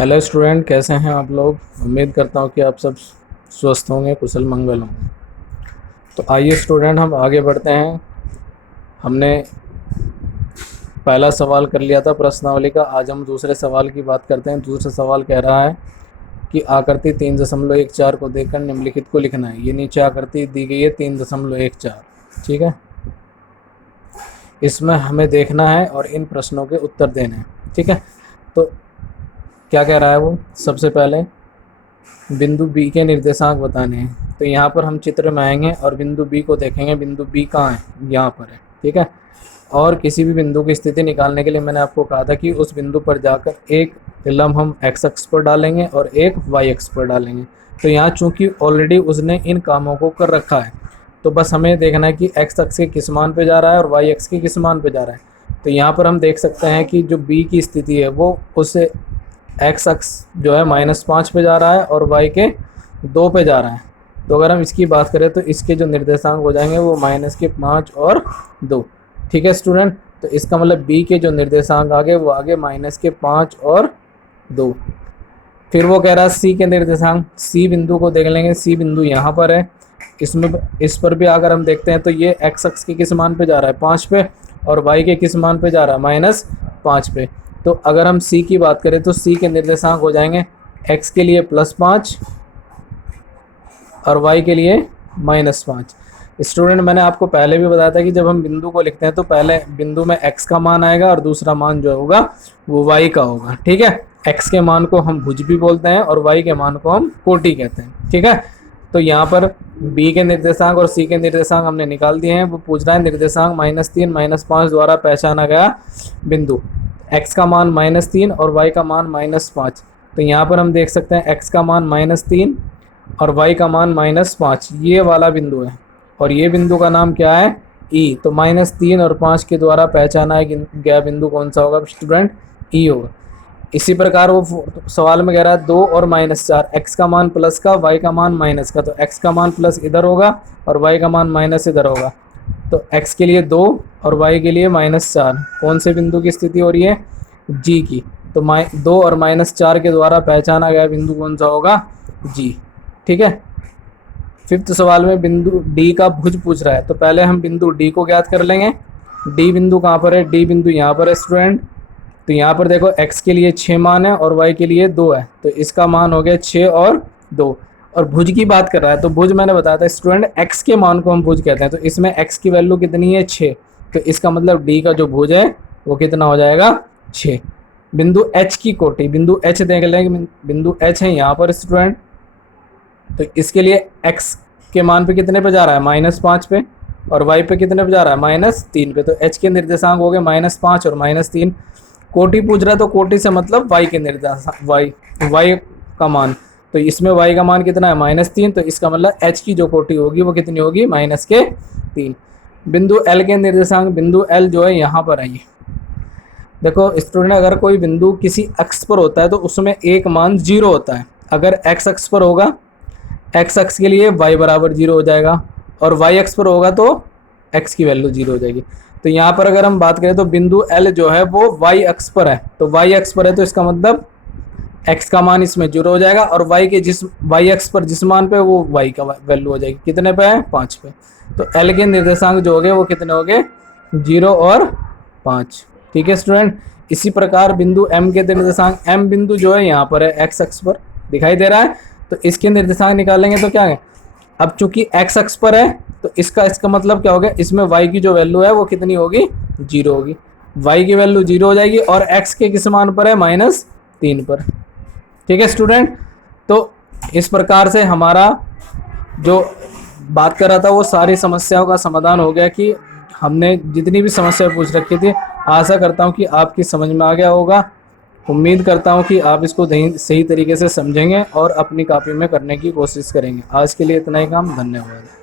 Hello student, कैसे हैं आप लोग। उम्मीद करता हूं कि आप सब स्वस्थ होंगे, कुशल मंगल होंगे। तो आइए स्टूडेंट, हम आगे बढ़ते हैं। हमने पहला सवाल कर लिया था प्रश्नावली का। आज हम दूसरे सवाल की बात करते हैं। दूसरा सवाल कह रहा है कि आकृति 3.14 को देखकर निम्नलिखित को लिखना है। ये नीचे आकृति दी गई है 3.14, ठीक है। इसमें हमें देखना है और इन प्रश्नों के उत्तर देने हैं, ठीक है। तो क्या कह रहा है वो, सबसे पहले बिंदु बी के निर्देशांक बताने हैं। तो यहाँ पर हम चित्र में आएंगे और बिंदु बी को देखेंगे। बिंदु बी कहाँ है, यहाँ पर है, ठीक है। और किसी भी बिंदु की स्थिति निकालने के लिए मैंने आपको कहा था कि उस बिंदु पर जाकर एक लम्ब हम एक्स अक्ष पर डालेंगे और एक वाई अक्ष पर डालेंगे। तो यहाँ चूंकि ऑलरेडी उसने इन कामों को कर रखा है, तो बस हमें देखना है कि एक्स अक्ष के किस मान पे जा रहा है और वाई अक्ष के किस मान पे जा रहा है। तो यहाँ पर हम देख सकते हैं कि जो बी की स्थिति है वो उस एक्स अक्ष जो है -5 पे जा रहा है और वाई के 2 पे जा रहा है। तो अगर हम इसकी बात करें तो इसके जो निर्देशांक हो जाएंगे वो -5 और 2, ठीक है स्टूडेंट। तो इसका मतलब बी के जो निर्देशांक आगे वो आगे -5 और 2। फिर वो कह रहा है सी के निर्देशांक। सी बिंदु को देख लेंगे। सी बिंदु यहाँ पर है। इसमें इस पर भी अगर हम देखते हैं तो ये एक्स अक्ष के किस मान पे जा रहा है, 5 पे, और वाई के किस मान पे जा रहा है, -5 पे। तो अगर हम सी की बात करें तो सी के निर्देशांक हो जाएंगे एक्स के लिए +5 और वाई के लिए -5। स्टूडेंट, मैंने आपको पहले भी बताया था कि जब हम बिंदु को लिखते हैं तो पहले बिंदु में एक्स का मान आएगा और दूसरा मान जो होगा वो वाई का होगा, ठीक है। एक्स के मान को हम भुज भी बोलते हैं और वाई के मान को हम कोटि कहते हैं, ठीक है। तो यहाँ पर बी के निर्देशांक और सी के निर्देशांक हमने निकाल दिए हैं। वो पूछ रहा है निर्देशांक -3 -5 द्वारा पहचाना गया बिंदु। एक्स का मान -3 और वाई का मान -5। तो यहाँ पर हम देख सकते हैं एक्स का मान -3 और वाई का मान -5, ये वाला बिंदु है। और ये बिंदु का नाम क्या है, ई। तो -3 और 5 के द्वारा पहचाना गया बिंदु कौन सा होगा स्टूडेंट, ई होगा। इसी प्रकार वो सवाल में कह रहा है 2 और -4, एक्स का मान प्लस का, वाई का मान माइनस का। तो एक्स का मान प्लस इधर होगा और वाई का मान माइनस इधर होगा। तो x के लिए 2 और y के लिए -4। कौन से बिंदु की स्थिति हो रही है, g की। तो 2 और -4 के द्वारा पहचाना गया बिंदु कौन सा होगा, g, ठीक है। फिफ्थ सवाल में बिंदु d का भुज पूछ रहा है। तो पहले हम बिंदु d को ज्ञात कर लेंगे। d बिंदु कहाँ पर है, d बिंदु यहाँ पर है स्टूडेंट। तो यहाँ पर देखो x के लिए 6 मान है और y के लिए 2 है। तो इसका मान हो गया 6 और 2। और भुज की बात कर रहा है तो भुज मैंने बताया था स्टूडेंट, x के मान को हम भुज कहते हैं। तो इसमें x की वैल्यू कितनी है, 6। तो इसका मतलब d का जो भुज है वो कितना हो जाएगा, 6। बिंदु h की कोटि, बिंदु h देख लेंगे। बिंदु h है यहाँ पर स्टूडेंट। तो इसके लिए x के मान पे कितने पे जा रहा है, -5 पे, और y पे कितने पे जा रहा है, -3 पे। तो h के निर्देशांक हो गए -5 और -3। कोटि पूछ रहा है तो कोटि से मतलब y के निर्देशांक, y का मान। तो इसमें y का मान कितना है, -3। तो इसका मतलब h की जो कोटि होगी वो कितनी होगी, -3। बिंदु L के निर्देशांक। बिंदु L जो है यहाँ पर है। ये देखो स्टूडेंट, अगर कोई बिंदु किसी अक्ष पर होता है तो उसमें एक मान 0 होता है। अगर x अक्ष पर होगा, x अक्ष के लिए y बराबर 0 हो जाएगा, और y अक्ष पर होगा तो x की वैल्यू 0 हो जाएगी। तो यहाँ पर अगर हम बात करें तो बिंदु L जो है वो y अक्ष पर है। तो y अक्ष पर है तो इसका मतलब x का मान इसमें 0 हो जाएगा, और y अक्ष पर जिस मान पे वो y का वैल्यू हो जाएगी, कितने पे है, 5 पे। तो L के निर्देशांक जो हो गए वो कितने हो गए, 0 और 5, ठीक है स्टूडेंट। इसी प्रकार बिंदु M के निर्देशांक। M बिंदु जो है यहाँ पर है, x अक्ष पर दिखाई दे रहा है। तो इसके निर्देशांक निकालेंगे तो क्या है, अब चूंकि x अक्ष पर है तो इसका मतलब क्या हो गया, इसमें y की जो वैल्यू है वो कितनी होगी, 0 होगी। y की वैल्यू 0 हो जाएगी और x के किस मान पर है, -3 पर, ठीक है स्टूडेंट। तो इस प्रकार से हमारा जो बात कर रहा था वो सारी समस्याओं का समाधान हो गया कि हमने जितनी भी समस्या पूछ रखी थी। आशा करता हूँ कि आपकी समझ में आ गया होगा। उम्मीद करता हूँ कि आप इसको सही तरीके से समझेंगे और अपनी कॉपी में करने की कोशिश करेंगे। आज के लिए इतना ही काम। धन्यवाद।